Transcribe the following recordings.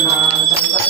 Sama Sangha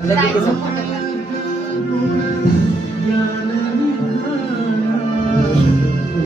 么。